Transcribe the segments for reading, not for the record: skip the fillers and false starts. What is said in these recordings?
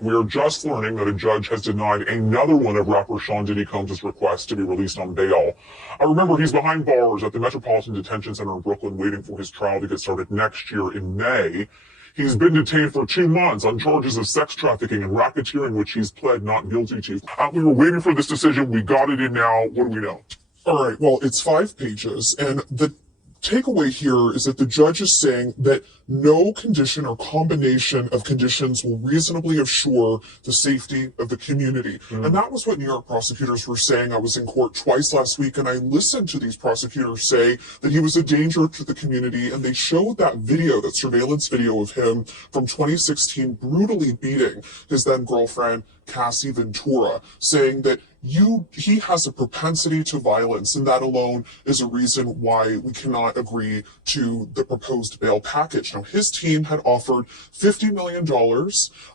We are just learning that a judge has denied another one of rapper Sean Diddy Combs' requests to be released on bail. I remember he's behind bars at the Metropolitan Detention Center in Brooklyn waiting for his trial to get started next year in May. He's been detained for 2 months on charges of sex trafficking and racketeering, which he's pled not guilty to. We were waiting for this decision. We got it in now. What do we know? All right, well, it's 5 pages, and the takeaway here is that the judge is saying that no condition or combination of conditions will reasonably assure the safety of the community. And that was what New York prosecutors were saying. I was in court twice last week, and I listened to these prosecutors say that he was a danger to the community, and they showed that video, that surveillance video of him from 2016 brutally beating his then girlfriend, Cassie Ventura, saying that he has a propensity to violence, and that alone is a reason why we cannot agree to the proposed bail package. Now, his team had offered $50 million,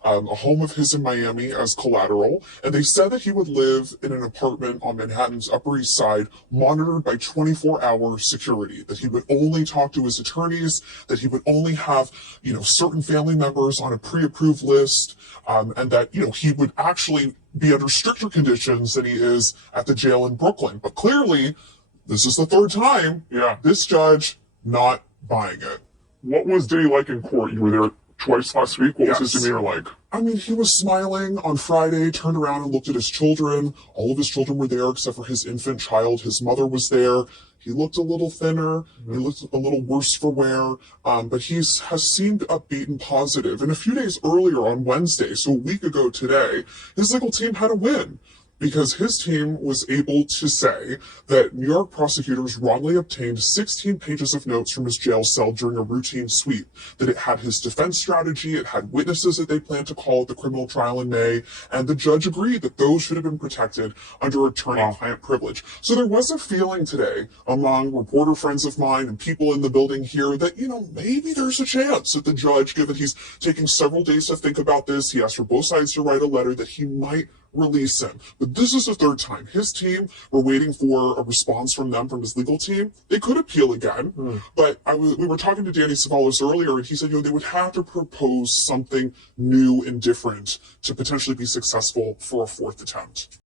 a home of his in Miami as collateral, and they said that he would live in an apartment on Manhattan's Upper East Side, monitored by 24-hour security, that he would only talk to his attorneys, that he would only have, certain family members on a pre-approved list, and that, he would actually be under stricter conditions than he is at the jail in Brooklyn. But clearly, this is the 3rd time. Yeah. This judge not buying it. What was Diddy like in court? You were there twice last week. What was his demeanor like? I mean, he was smiling on Friday, turned around and looked at his children. All of his children were there except for his infant child. His mother was there. He looked a little thinner. He looked a little worse for wear, but has seemed upbeat and positive. And a few days earlier on Wednesday, so a week ago today, his legal team had a win, because his team was able to say that New York prosecutors wrongly obtained 16 pages of notes from his jail cell during a routine sweep, that it had his defense strategy, it had witnesses that they planned to call at the criminal trial in May, and the judge agreed that those should have been protected under attorney-client privilege. So there was a feeling today among reporter friends of mine and people in the building here that, maybe there's a chance that the judge, given he's taking several days to think about this, he asked for both sides to write a letter, that he might release him. But this is the 3rd time. His team were waiting for a response from his legal team. They could appeal again, but we were talking to Danny Savalas earlier, and he said, they would have to propose something new and different to potentially be successful for a 4th attempt.